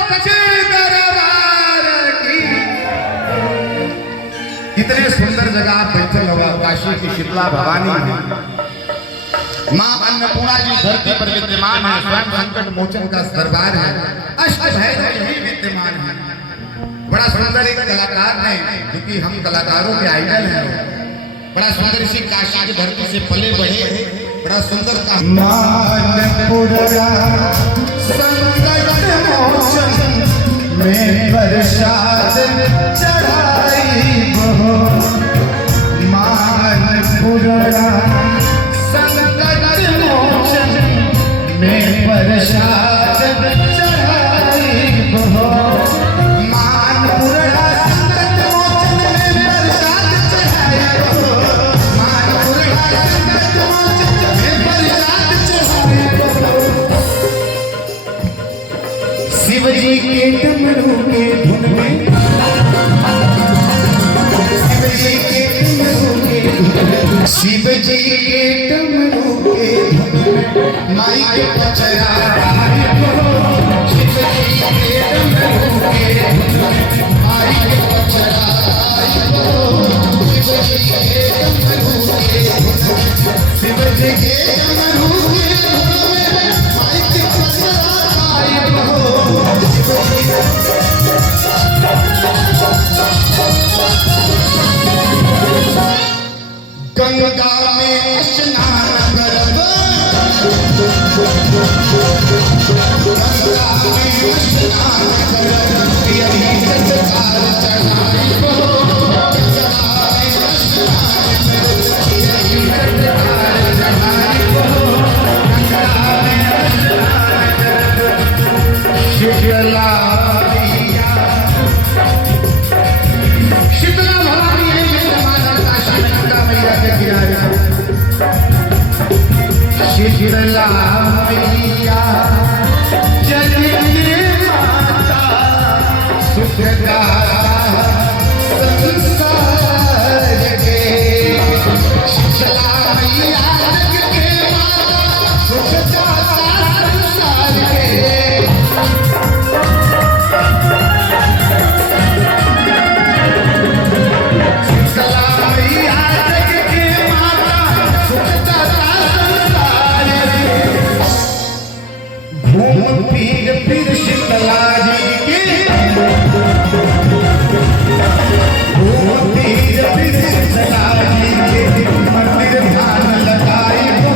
सच्चे दरबार की। कितने सुंदर जगह आप बैठे हो, काशी की शीतला भवानी है, मां अन्नपूर्णा जी धरती पर विद्यमान है, स्वयं संकट मोचन का दरबार है, अष्टभैरव यही विद्यमान है। बड़ा सुंदर एक कलाकार है, क्योंकि हम कलाकारों के आइडल हैं, बड़ा सुंदर इसी काशी की धरती से पले बढ़े, बड़ा सुंदर का अन्नपूर्णा संकट मोचन में प्रसाद चढ़ाई बहो। अन्नपूर्णा संकट मोचन में प्रसाद चढ़ाई बहो। शिव जी के डमरू के धुन में, शिव जी के डमरू के धुन में, शिव जी के डमरू के धुन में माई के पचरा शिव जी के डमरू के धुन में माई के पचरा शिव जी के डमरू के धुन में, शिव जी के डमरू के धुन में माई के पचरा गंगा में स्नान करब, गंगा में स्नान करब, यही संस्कार चढ़ाई हो। गंगा में स्नान करब, यही संस्कार चढ़ाई हो। गंगा में स्नान करब, शीतला शीतला भवानी है, ये हमारा काशी गंगा मैया के किनारे। शीतला मैया जगत माता सुखदाता संसार के। शीतला मैया जगत माता सुखदाता संसार के। घूम फिर शीतला जी के, घूम फिर शीतला जी के मंदिर ध्यान लगाई हो।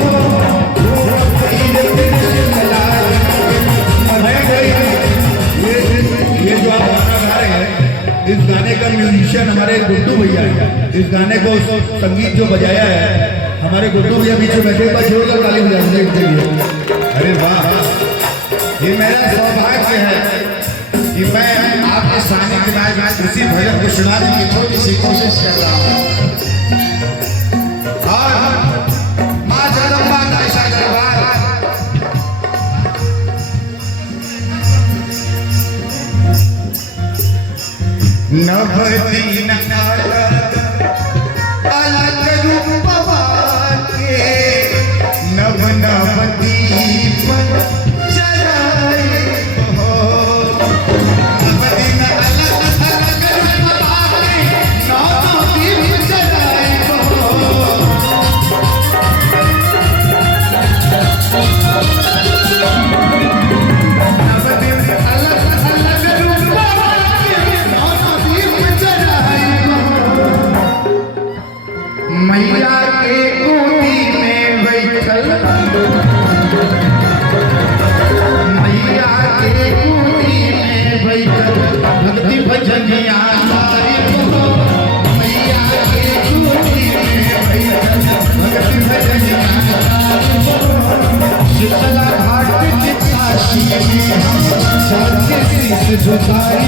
घूम फिर शीतला ये जो आप गाना गा रहे हैं, इस गाने का म्यूजिशियन हमारे गुड्डू भैया है। इस गाने को संगीत जो बजाया है हमारे गुड्डू भैया पीछे बैठे, पर जोरदार ताली बजाने के लिए। अरे वाह, ये मेरा सौभाग्य है कि मैं आपके सामने के बाद इसी भजन को सुनाने की थोड़ी सी कोशिश कर रहा हूँ। और माँ जगदम्बा का ऐसा दरबार, नवदीन अलग रूपवा के, नव नवदीप मैया के गोदी में बैठल, मैया के गोदी में बैठल भक्ति भजनिया सारी हो। मैया के गोदी में बैठल भक्ति भजनिया सारी हो। शीतला घाट के काशी में हम चलते शीश झुकाई